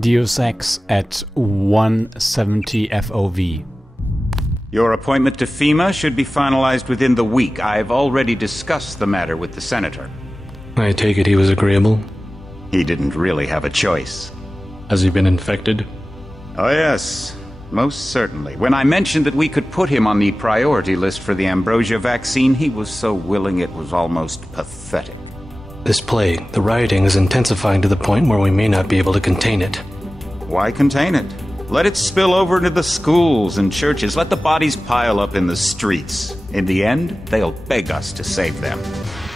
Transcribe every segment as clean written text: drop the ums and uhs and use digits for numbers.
deus-ex at 170 FOV. Your appointment to FEMA should be finalized within the week. I've already discussed the matter with the Senator. I take it he was agreeable? He didn't really have a choice. Has he been infected? Oh yes, most certainly. When I mentioned that we could put him on the priority list for the ambrosia vaccine, he was so willing it was almost pathetic. This plague, the rioting, is intensifying to the point where we may not be able to contain it. Why contain it? Let it spill over into the schools and churches. Let the bodies pile up in the streets. In the end, they'll beg us to save them.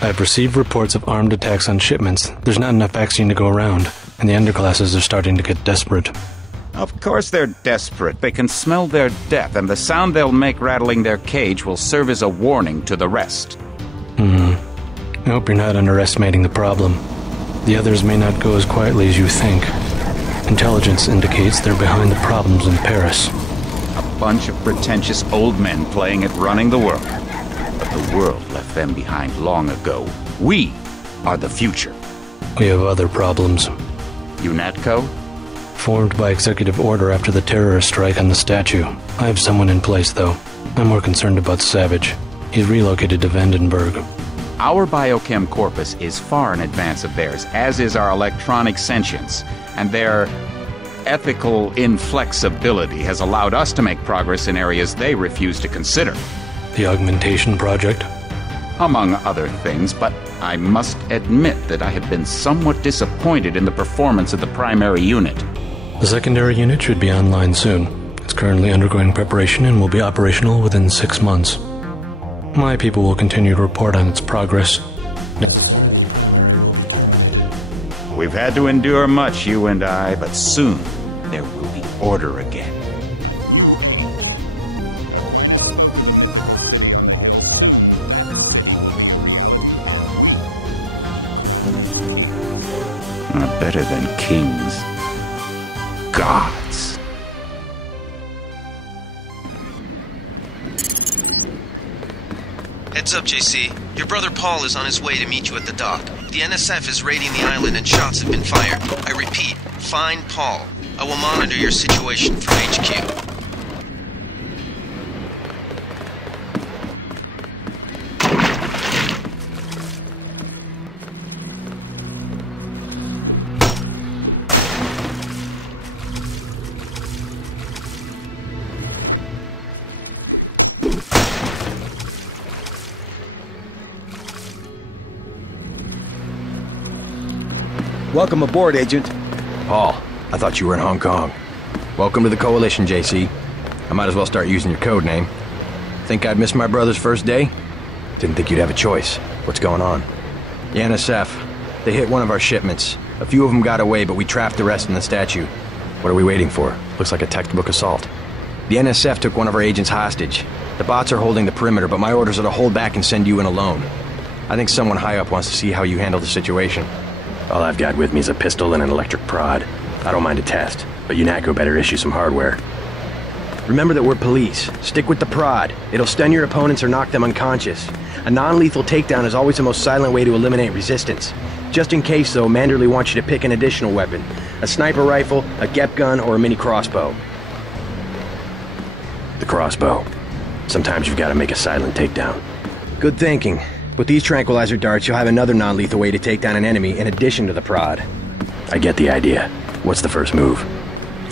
I've received reports of armed attacks on shipments. There's not enough vaccine to go around, and the underclasses are starting to get desperate. Of course they're desperate. They can smell their death, and the sound they'll make rattling their cage will serve as a warning to the rest. I hope you're not underestimating the problem. The others may not go as quietly as you think. Intelligence indicates they're behind the problems in Paris. A bunch of pretentious old men playing at running the world. But the world left them behind long ago. We are the future. We have other problems. UNATCO? Formed by executive order after the terrorist strike on the statue. I have someone in place, though. I'm more concerned about Savage. He's relocated to Vandenberg. Our biochem corpus is far in advance of theirs, as is our electronic sentience, and their ethical inflexibility has allowed us to make progress in areas they refuse to consider. The augmentation project? Among other things, but I must admit that I have been somewhat disappointed in the performance of the primary unit. The secondary unit should be online soon. It's currently undergoing preparation and will be operational within 6 months. My people will continue to report on its progress. We've had to endure much, you and I, but soon there will be order again. Better than kings. Gods. Heads up, JC. Your brother Paul is on his way to meet you at the dock. The NSF is raiding the island and shots have been fired. I repeat, find Paul. I will monitor your situation from HQ. Welcome aboard, Agent. Paul, I thought you were in Hong Kong. Welcome to the Coalition, JC. I might as well start using your code name. Think I'd miss my brother's first day? Didn't think you'd have a choice. What's going on? The NSF. They hit one of our shipments. A few of them got away, but we trapped the rest in the statue. What are we waiting for? Looks like a textbook assault. The NSF took one of our agents hostage. The bots are holding the perimeter, but my orders are to hold back and send you in alone. I think someone high up wants to see how you handle the situation. All I've got with me is a pistol and an electric prod. I don't mind a test, but UNATCO better issue some hardware. Remember that we're police. Stick with the prod. It'll stun your opponents or knock them unconscious. A non-lethal takedown is always the most silent way to eliminate resistance. Just in case, though, Manderley wants you to pick an additional weapon. A sniper rifle, a GEP gun, or a mini crossbow. The crossbow. Sometimes you've got to make a silent takedown. Good thinking. With these tranquilizer darts, you'll have another non-lethal way to take down an enemy in addition to the prod. I get the idea. What's the first move?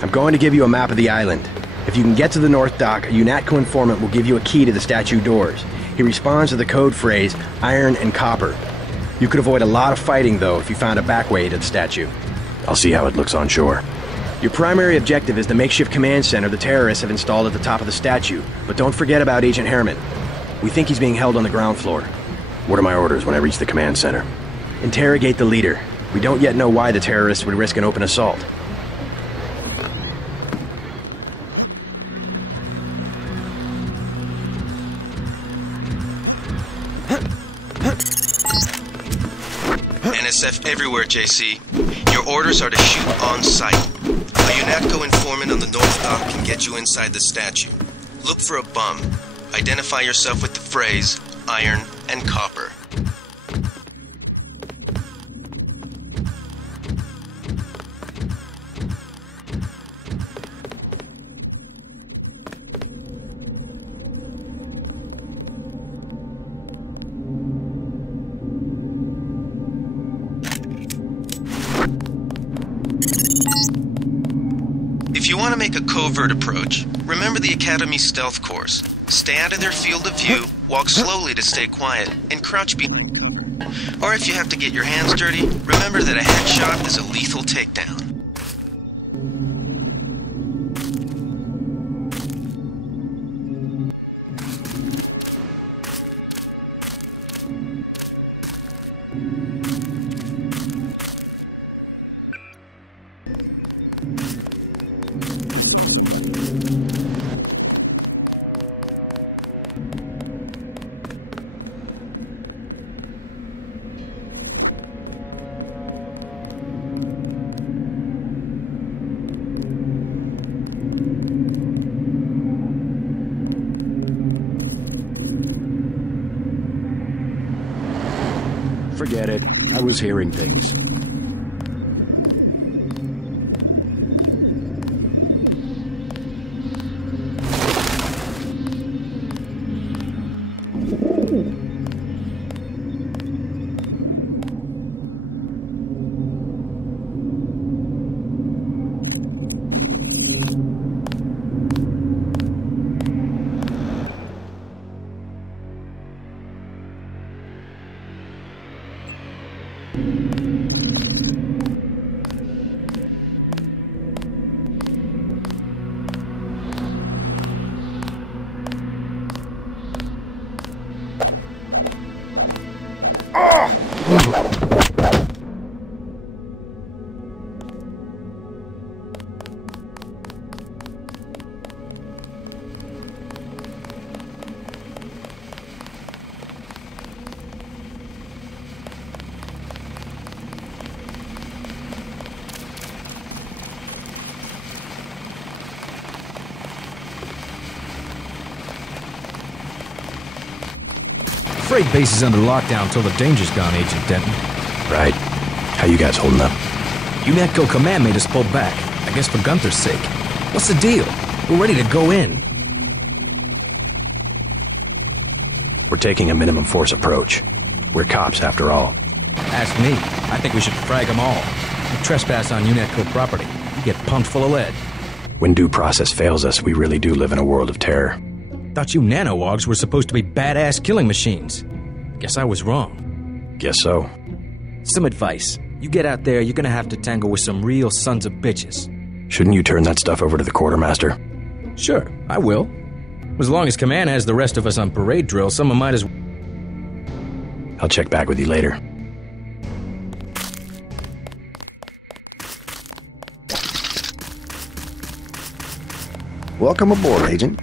I'm going to give you a map of the island. If you can get to the North Dock, a UNATCO informant will give you a key to the statue doors. He responds to the code phrase, iron and copper. You could avoid a lot of fighting, though, if you found a back way to the statue. I'll see how it looks on shore. Your primary objective is the makeshift command center the terrorists have installed at the top of the statue, but don't forget about Agent Herman. We think he's being held on the ground floor. What are my orders when I reach the command center? Interrogate the leader. We don't yet know why the terrorists would risk an open assault. NSF everywhere, JC. Your orders are to shoot on sight. A UNATCO informant on the North Dock can get you inside the statue. Look for a bum. Identify yourself with the phrase, iron and copper. If you want to make a covert approach, remember the Academy stealth course. Stay out of their field of view, walk slowly to stay quiet, and crouch Or if you have to get your hands dirty, remember that a headshot is a lethal takedown. Forget it. I was hearing things. Freight base is under lockdown till the danger's gone, Agent Denton. Right. How you guys holding up? UNATCO Command made us pull back, I guess for Gunther's sake. What's the deal? We're ready to go in. We're taking a minimum force approach. We're cops, after all. Ask me. I think we should frag them all. You trespass on UNATCO property, you get pumped full of lead. When due process fails us, we really do live in a world of terror. Thought you nanowogs were supposed to be badass killing machines. Guess I was wrong. Guess so. Some advice. You get out there, you're gonna have to tangle with some real sons of bitches. Shouldn't you turn that stuff over to the quartermaster? Sure, I will. As long as Command has the rest of us on parade drill, someone might as well. I'll check back with you later. Welcome aboard, Agent.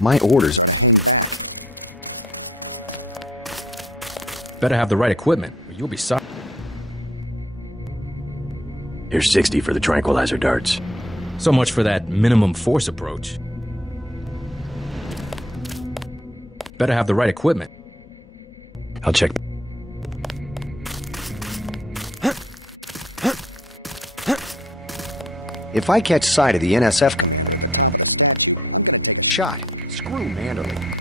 My orders. Better have the right equipment, or you'll be sorry. Here's 60 for the tranquilizer darts. So much for that minimum force approach. Better have the right equipment. I'll check. If I catch sight of the NSF shot, screw Manderley.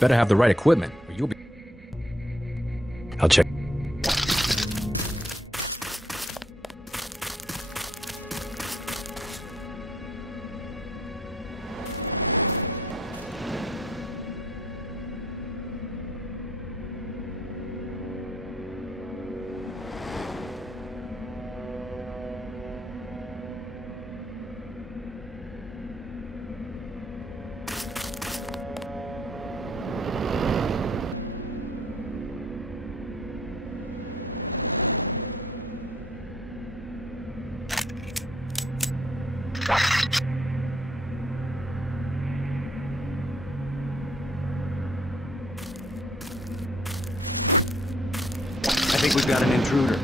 Better have the right equipment, or you'll be... I'll check. I think we've got an intruder.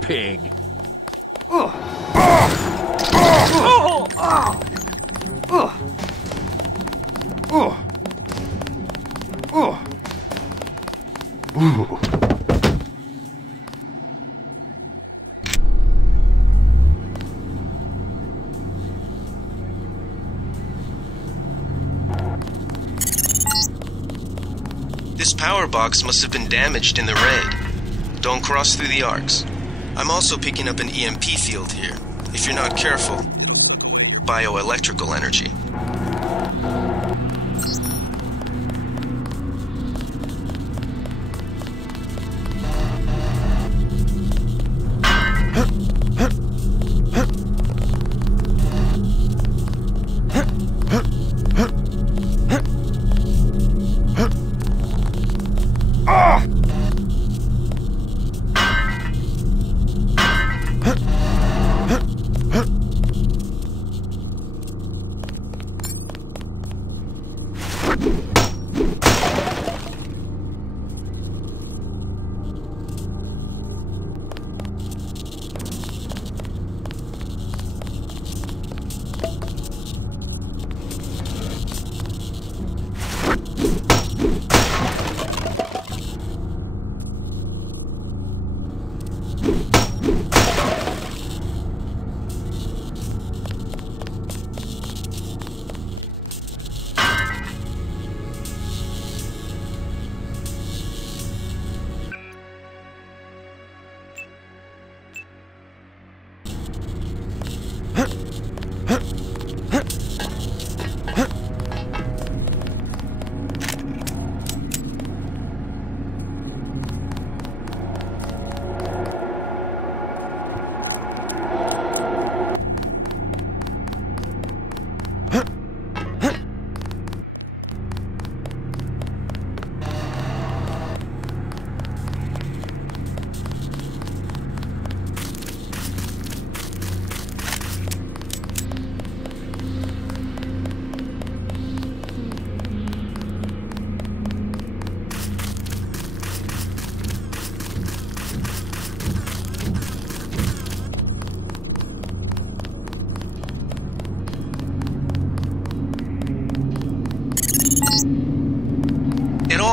Pig. This power box must have been damaged in the raid. Don't cross through the arcs. I'm also picking up an EMP field here. If you're not careful, bioelectrical energy.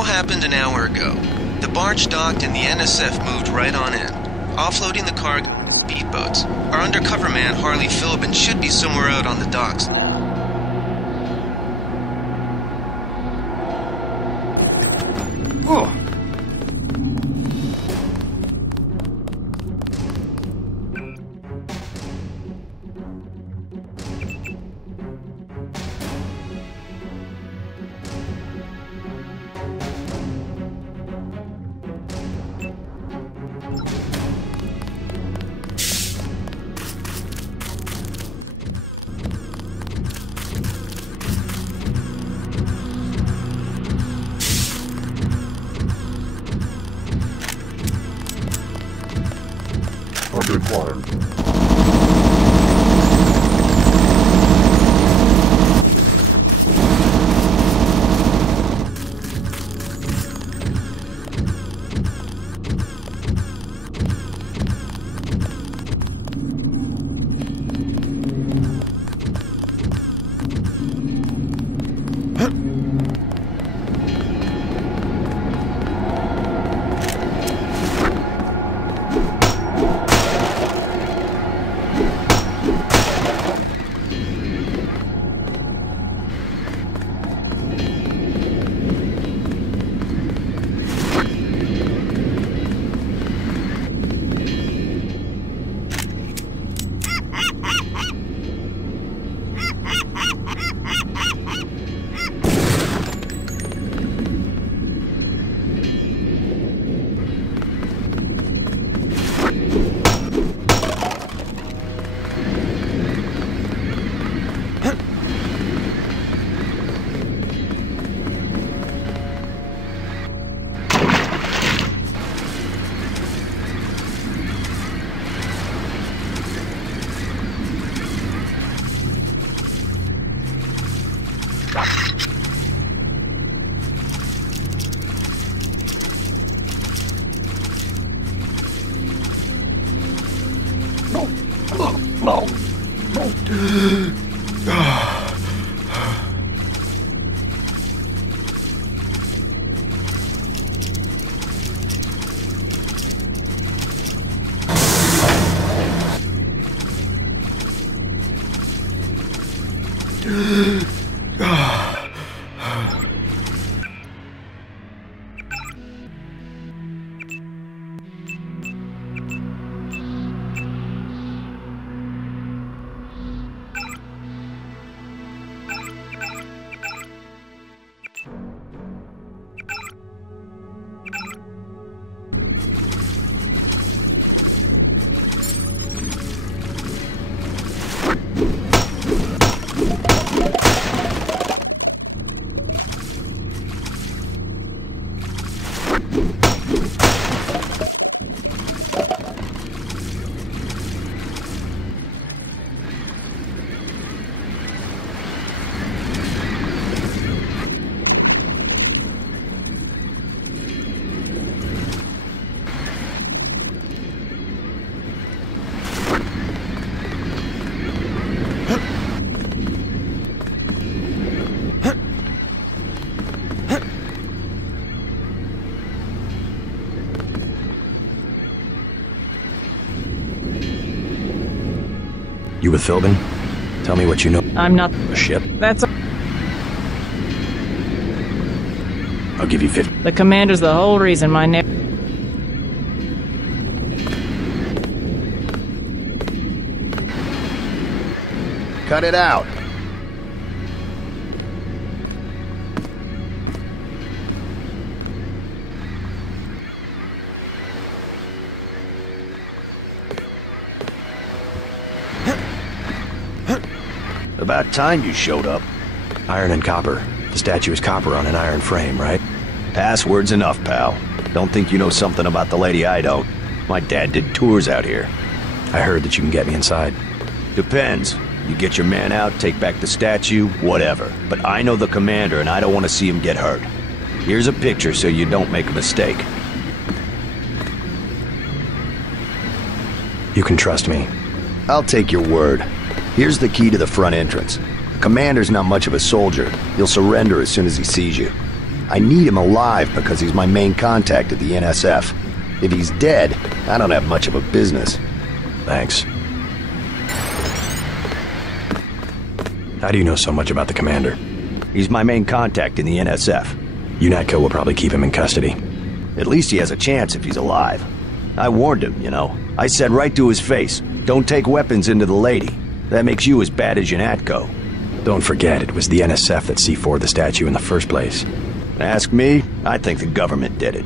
all happened an hour ago. The barge docked and the NSF moved right on in, offloading the cargo speedboats. Our undercover man, Harley Philbin, should be somewhere out on the docks. Oh. You with Philbin? Tell me what you know. I'm not A ship? That's I'll give you 50. the commander's the whole reason my name. Cut it out. About time you showed up. Iron and copper. The statue is copper on an iron frame, right? Password's enough, pal. Don't think you know something about the lady I don't. My dad did tours out here. I heard that you can get me inside. Depends. You get your man out, take back the statue, whatever. But I know the commander and I don't want to see him get hurt. Here's a picture so you don't make a mistake. You can trust me. I'll take your word. Here's the key to the front entrance. The commander's not much of a soldier. He'll surrender as soon as he sees you. I need him alive because he's my main contact at the NSF. If he's dead, I don't have much of a business. Thanks. How do you know so much about the commander? He's my main contact in the NSF. UNATCO will probably keep him in custody. At least he has a chance if he's alive. I warned him, you know. I said right to his face, don't take weapons into the lady. That makes you as bad as UNATCO. Don't forget, it was the NSF that C4'd the statue in the first place. Ask me, I think the government did it.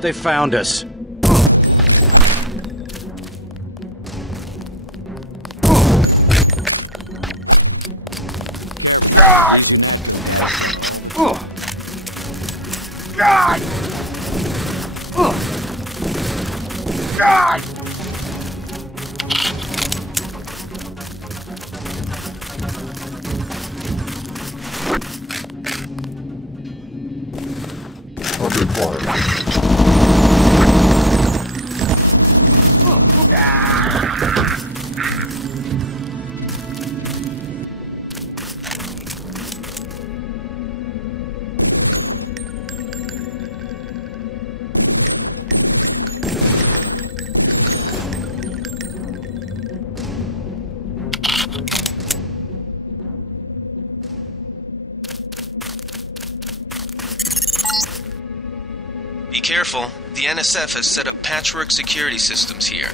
They found us. God! God! God! Be careful. The NSF has set up patchwork security systems here.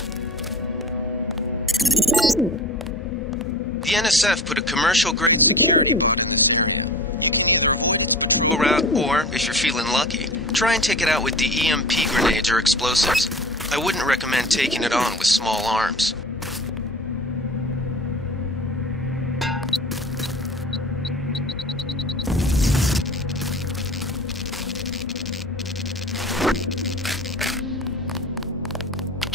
The NSF put a commercial grade route, or, if you're feeling lucky, try and take it out with the EMP grenades or explosives. I wouldn't recommend taking it on with small arms.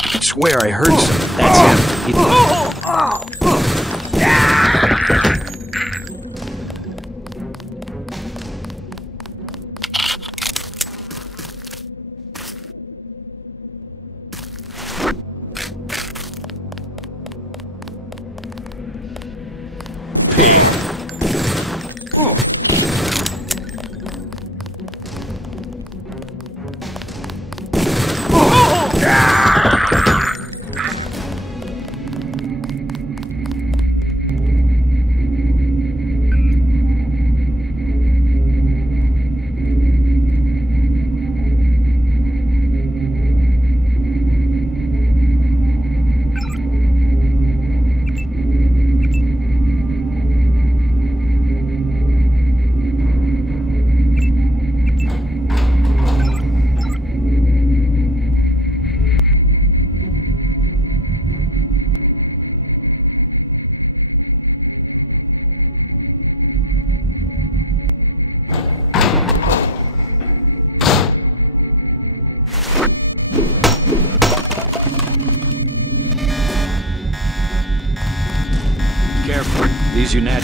I swear I heard something. That's him. Careful. These UNAT.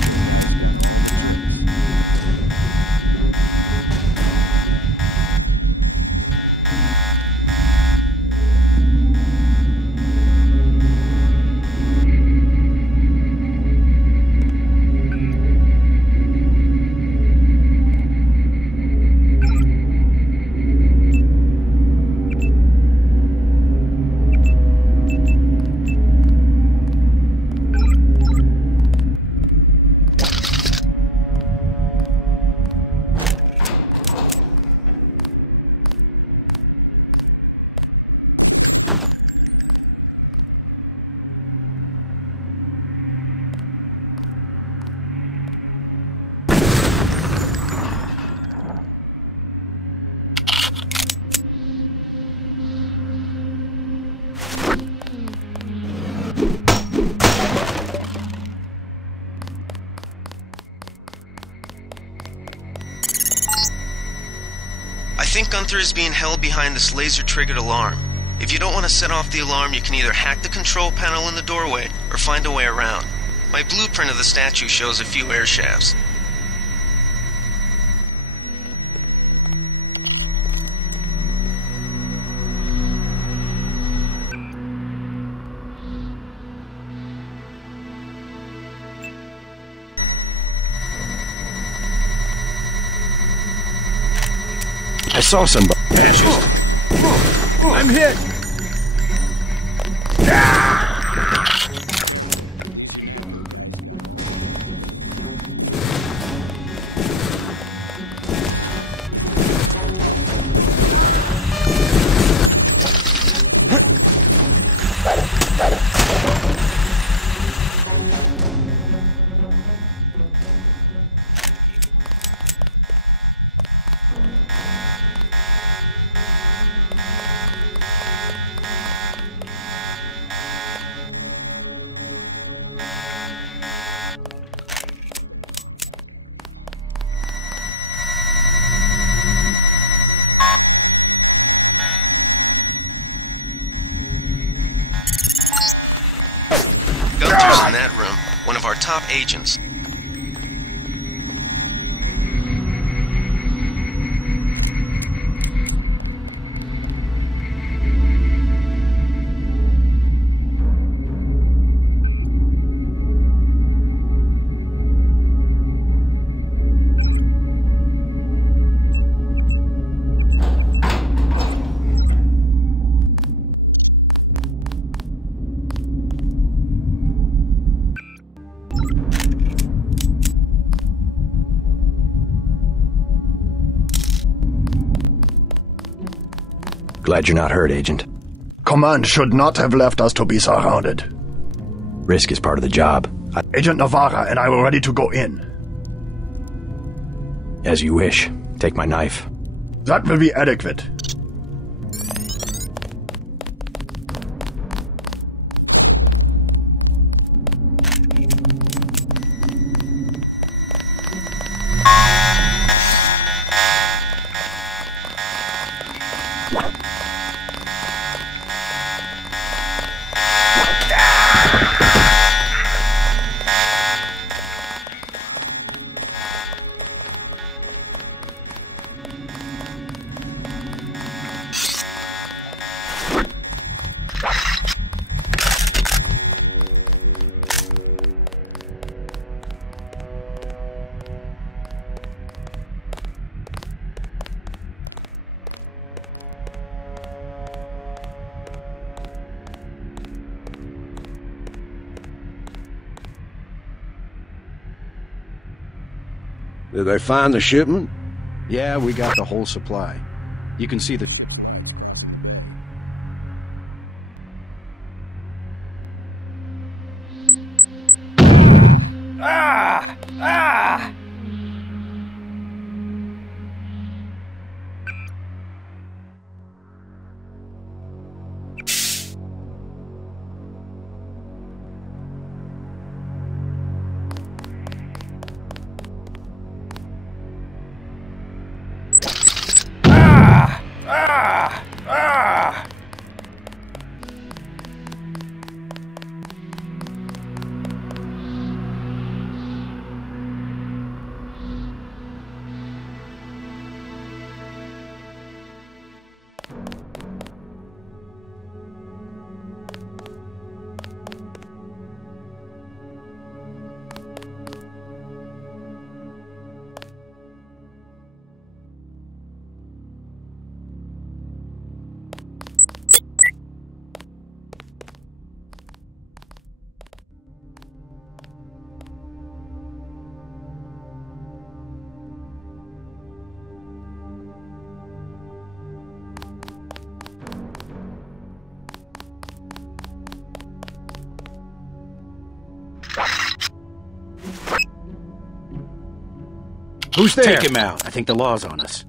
Arthur is being held behind this laser-triggered alarm. If you don't want to set off the alarm, you can either hack the control panel in the doorway or find a way around. My blueprint of the statue shows a few air shafts. I saw somebody. Fascist. I'm hit. Gunther's in that room, one of our top agents. Glad you're not hurt, Agent. Command should not have left us to be surrounded. Risk is part of the job. Agent Navarra and I were ready to go in. As you wish. Take my knife. That will be adequate. Did they find the shipment? Yeah, we got the whole supply. You can see the... Ah! Ah! Who's there? Take him out. I think the law's on us.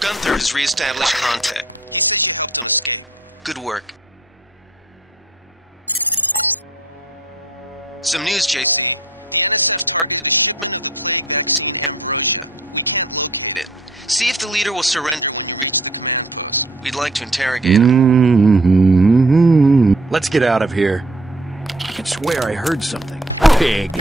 Gunther has re-established contact. Good work. Some news, Jay. See if the leader will surrender. We'd like to interrogate him. Let's get out of here. I can swear I heard something. Pig.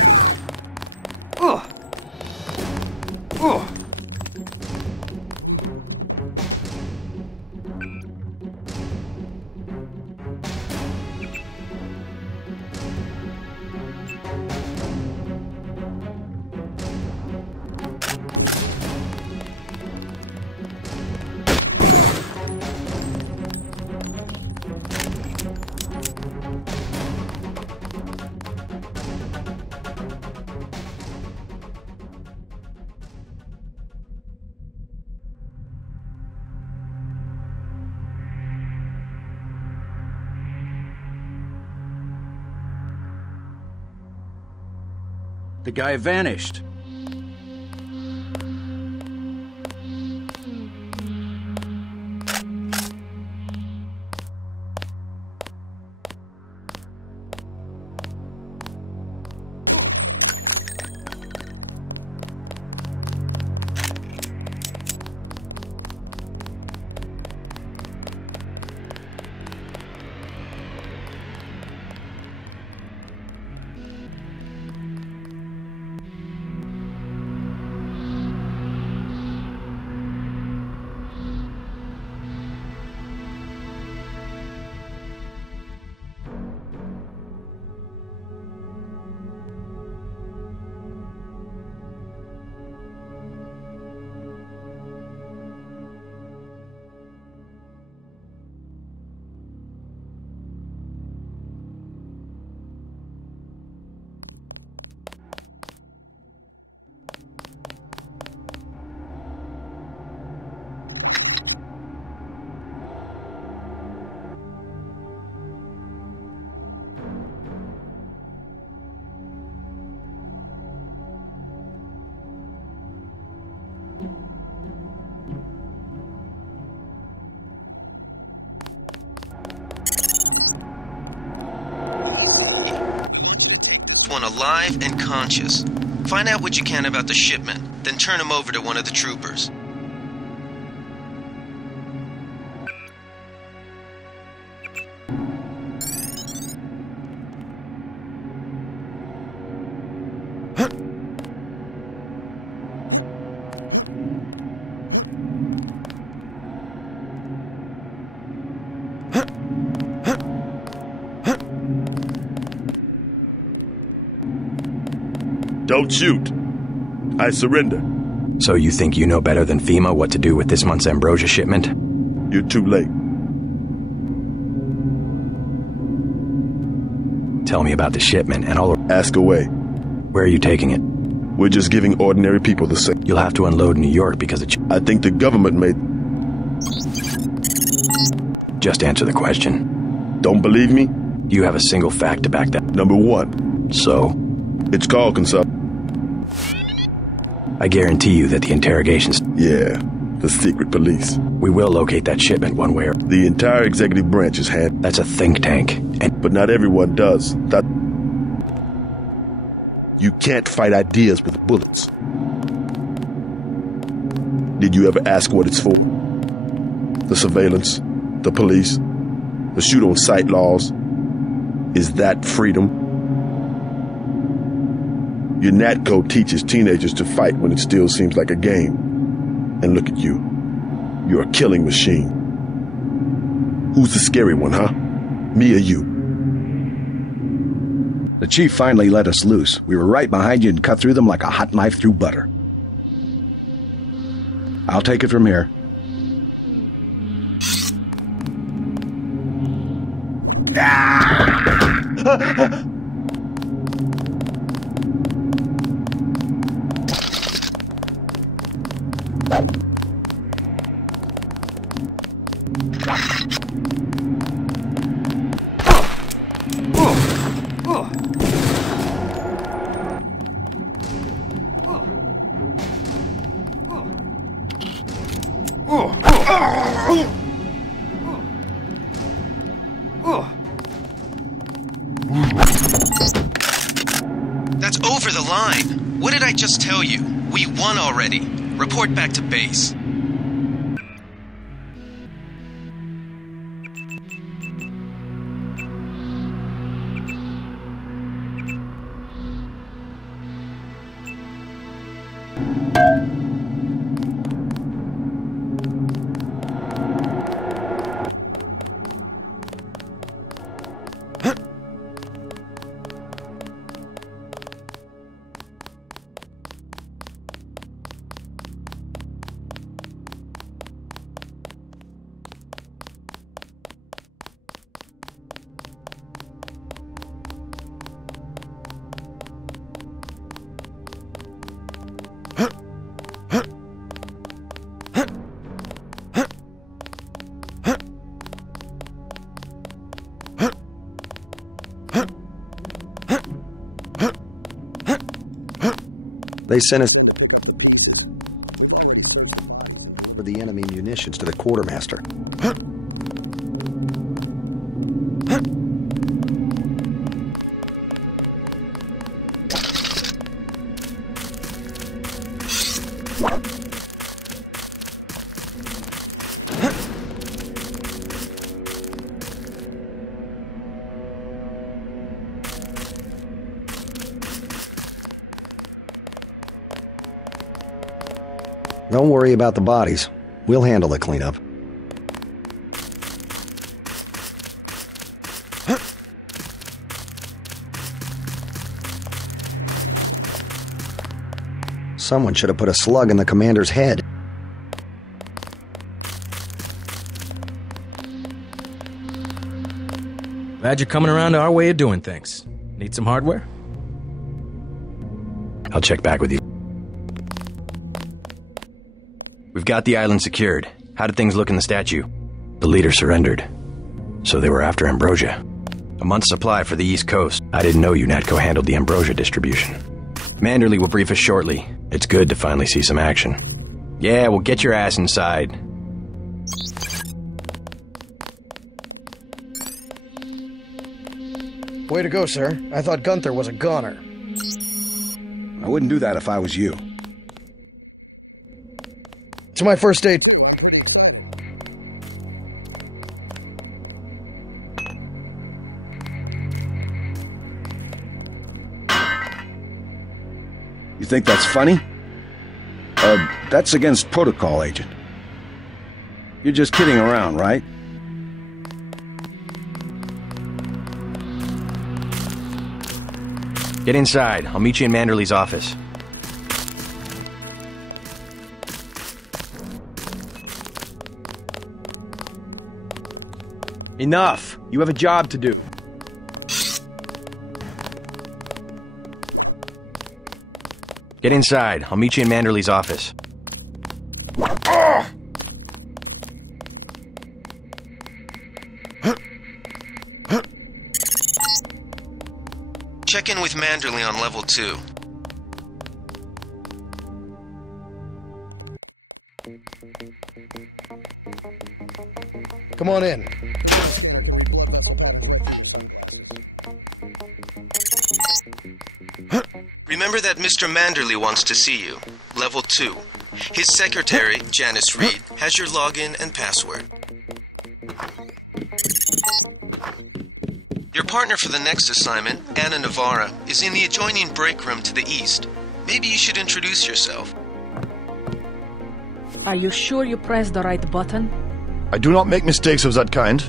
The guy vanished. One alive and conscious. Find out what you can about the shipment, then turn him over to one of the troopers. Don't shoot. I surrender. So you think you know better than FEMA what to do with this month's ambrosia shipment? You're too late. Tell me about the shipment and I'll... Ask away. Where are you taking it? We're just giving ordinary people the same. You'll have to unload in New York because it's... I think the government made... Just answer the question. Don't believe me? Do you have a single fact to back that? Number one. So? It's called consumption. I guarantee you that the interrogations... Yeah, the secret police. We will locate that shipment one way or... The entire executive branch is hand... That's a think tank. And... But not everyone does. That... You can't fight ideas with bullets. Did you ever ask what it's for? The surveillance, the police, the shoot-on-sight laws. Is that freedom? Your nat code teaches teenagers to fight when it still seems like a game. And look at you. You're a killing machine. Who's the scary one, huh? Me or you? The chief finally let us loose. We were right behind you and cut through them like a hot knife through butter. I'll take it from here. That's over the line. What did I just tell you? We won already. Report back to base. They sent us for the enemy munitions to the quartermaster. Don't worry about the bodies. We'll handle the cleanup. Someone should have put a slug in the commander's head. Glad you're coming around to our way of doing things. Need some hardware? I'll check back with you. We've got the island secured. How did things look in the statue? The leader surrendered. So they were after ambrosia. A month's supply for the East Coast. I didn't know UNATCO handled the ambrosia distribution. Manderley will brief us shortly. It's good to finally see some action. Yeah, well, get your ass inside. Way to go, sir. I thought Gunther was a goner. I wouldn't do that if I was you. It's my first date. You think that's funny? That's against protocol, Agent. You're just kidding around, right? Get inside. I'll meet you in Manderley's office. Enough! You have a job to do. Get inside. I'll meet you in Manderley's office. Check in with Manderley on level 2. Come on in. Remember that Mr. Manderley wants to see you. Level 2. His secretary, Janice Reed, has your login and password. Your partner for the next assignment, Anna Navarra, is in the adjoining break room to the east. Maybe you should introduce yourself. Are you sure you pressed the right button? I do not make mistakes of that kind.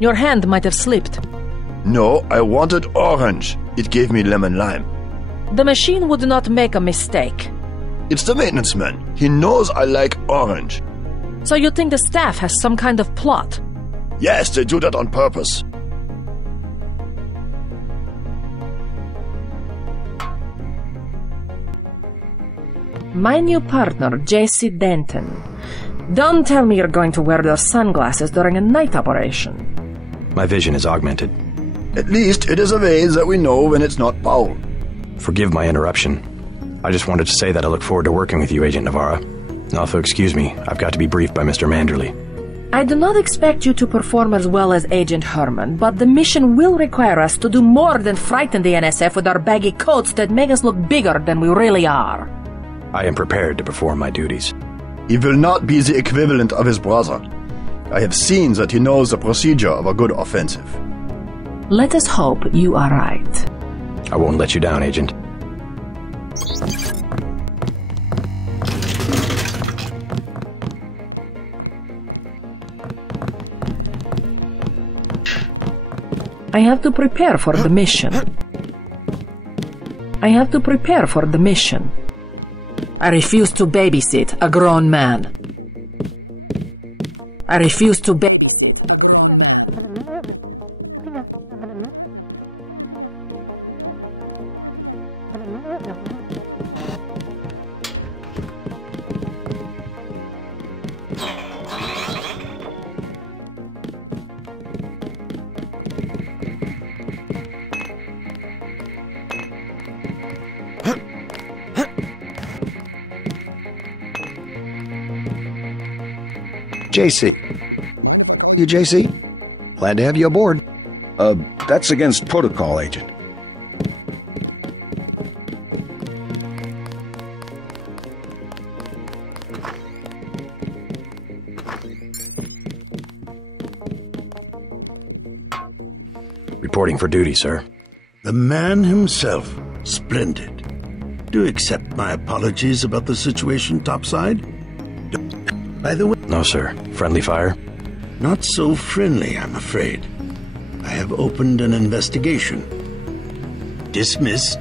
Your hand might have slipped. No, I wanted orange. It gave me lemon lime. The machine would not make a mistake. It's the maintenance man. He knows I like orange. So you think the staff has some kind of plot? Yes, they do that on purpose. My new partner, J.C. Denton. Don't tell me you're going to wear those sunglasses during a night operation. My vision is augmented. At least it is a way that we know when it's not Paul. Forgive my interruption. I just wanted to say that I look forward to working with you, Agent Navarra. Also, excuse me, I've got to be briefed by Mr. Manderley. I do not expect you to perform as well as Agent Herman, but the mission will require us to do more than frighten the NSF with our baggy coats that make us look bigger than we really are. I am prepared to perform my duties. He will not be the equivalent of his brother. I have seen that he knows the procedure of a good offensive. Let us hope you are right. I won't let you down, Agent. I have to prepare for the mission. I have to prepare for the mission. I refuse to babysit a grown man. I refuse to JC. You JC? Glad to have you aboard. That's against protocol, Agent. Reporting for duty, sir. The man himself. Splendid. Do accept my apologies about the situation topside? By the way... No, sir. Friendly fire? Not so friendly, I'm afraid. I have opened an investigation. Dismissed.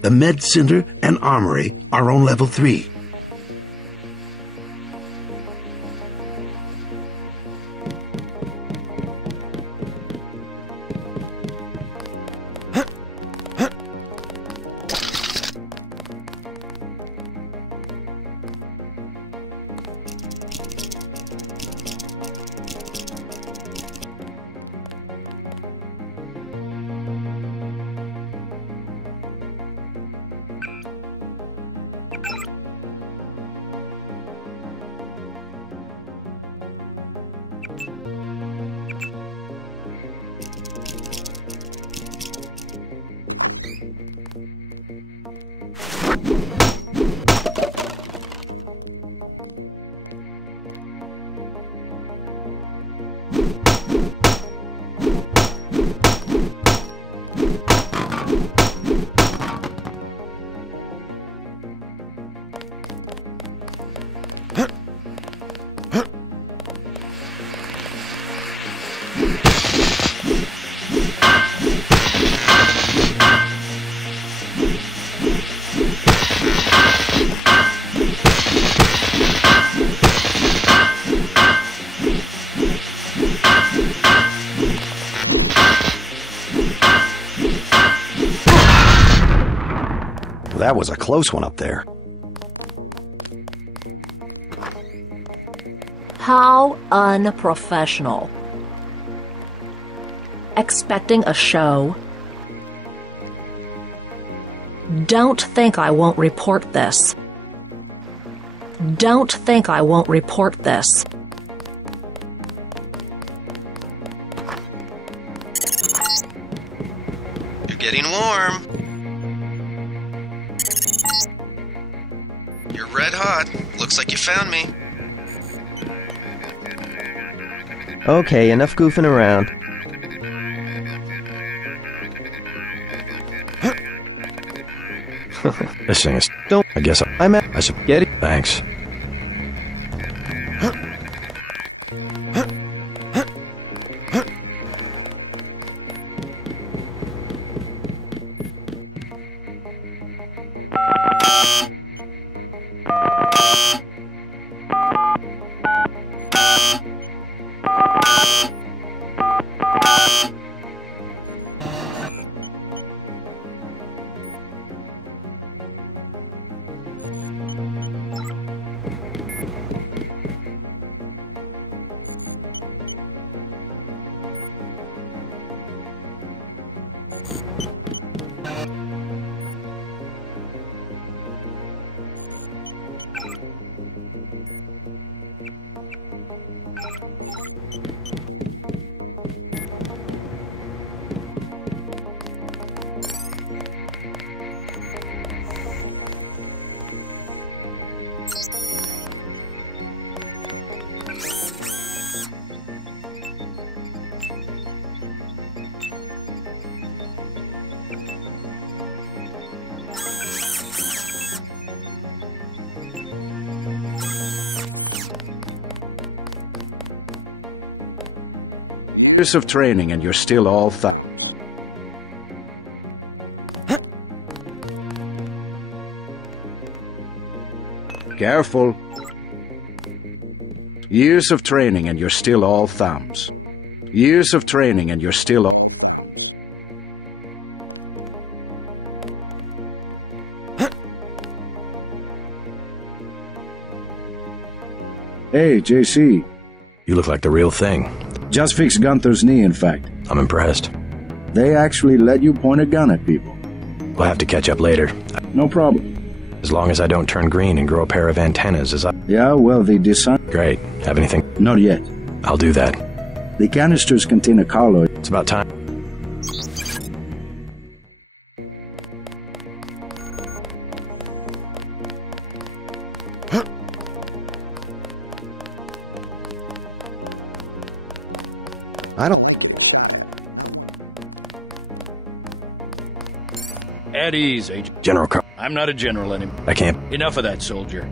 The med center and armory are on level 3. That was a close one up there. How unprofessional. Expecting a show? Don't think I won't report this. Don't think I won't report this. You're getting warm. You're red hot. Looks like you found me. Okay, enough goofing around. This thing is... Don't... I guess I'm at... I should... Get it? Thanks. Years of training and you're still all Careful. Years of training and you're still all thumbs. Years of training and you're still all... Hey, JC. You look like the real thing. Just fixed Gunther's knee, in fact. I'm impressed. They actually let you point a gun at people. We'll have to catch up later. No problem. As long as I don't turn green and grow a pair of antennas as I... Yeah, well, the design... Great. Have anything? Not yet. I'll do that. The canisters contain a colloid. It's about time. I don't... At ease, Agent. General Carl. I'm not a general anymore. I can't... Enough of that, soldier.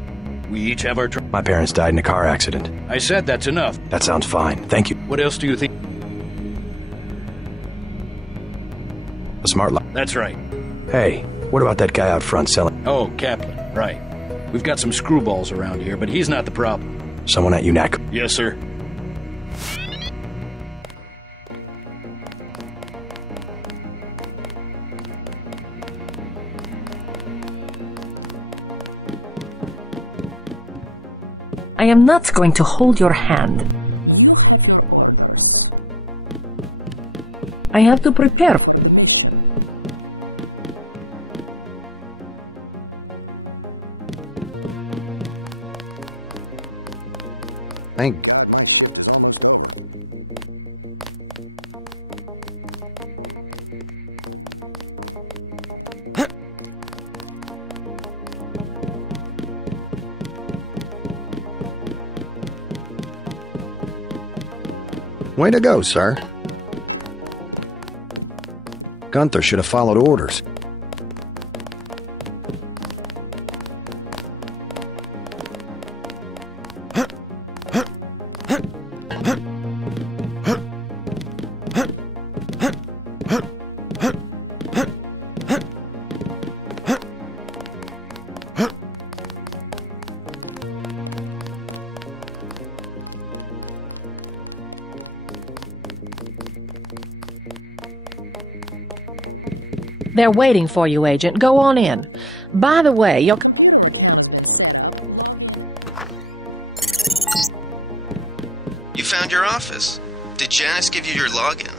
We each have our... My parents died in a car accident. I said that's enough. That sounds fine. Thank you. What else do you think? A smart lock. That's right. Hey, what about that guy out front selling... Oh, Kaplan. Right. We've got some screwballs around here, but he's not the problem. Someone at UNAC. Yes, sir. I am not going to hold your hand. I have to prepare. Thank... Way to go, sir. Gunther should have followed orders. They're waiting for you, Agent. Go on in. By the way, you're... You found your office. Did Janice give you your login?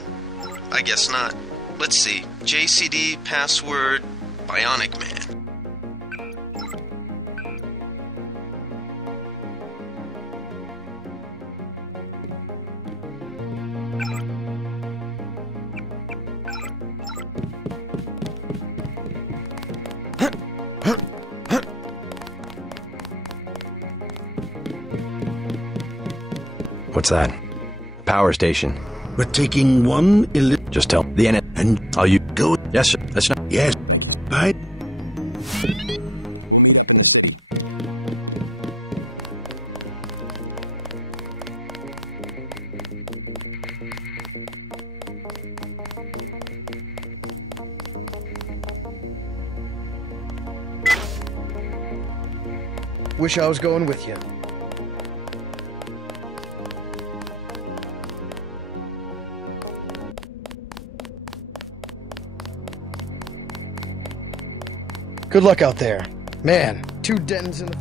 I guess not. Let's see. JCD, password, Bionic Man. What's that? Power station. We're taking one Just tell the NS and all you go. Yes, sir. That's not. Yes. Bye. Wish I was going with you. Good luck out there. Man, 2 dens in the...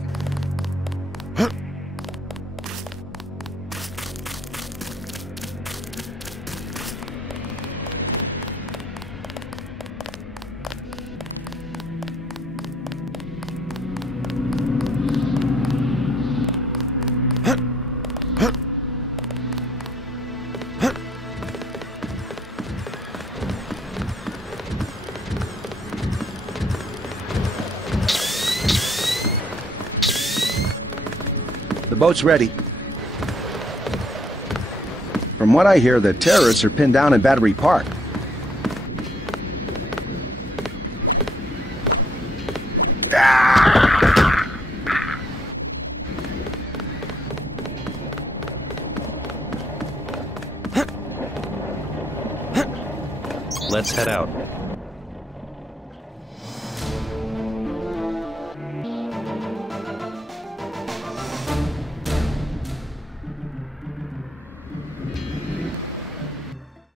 boat's ready. From what I hear, the terrorists are pinned down in Battery Park. Let's head out.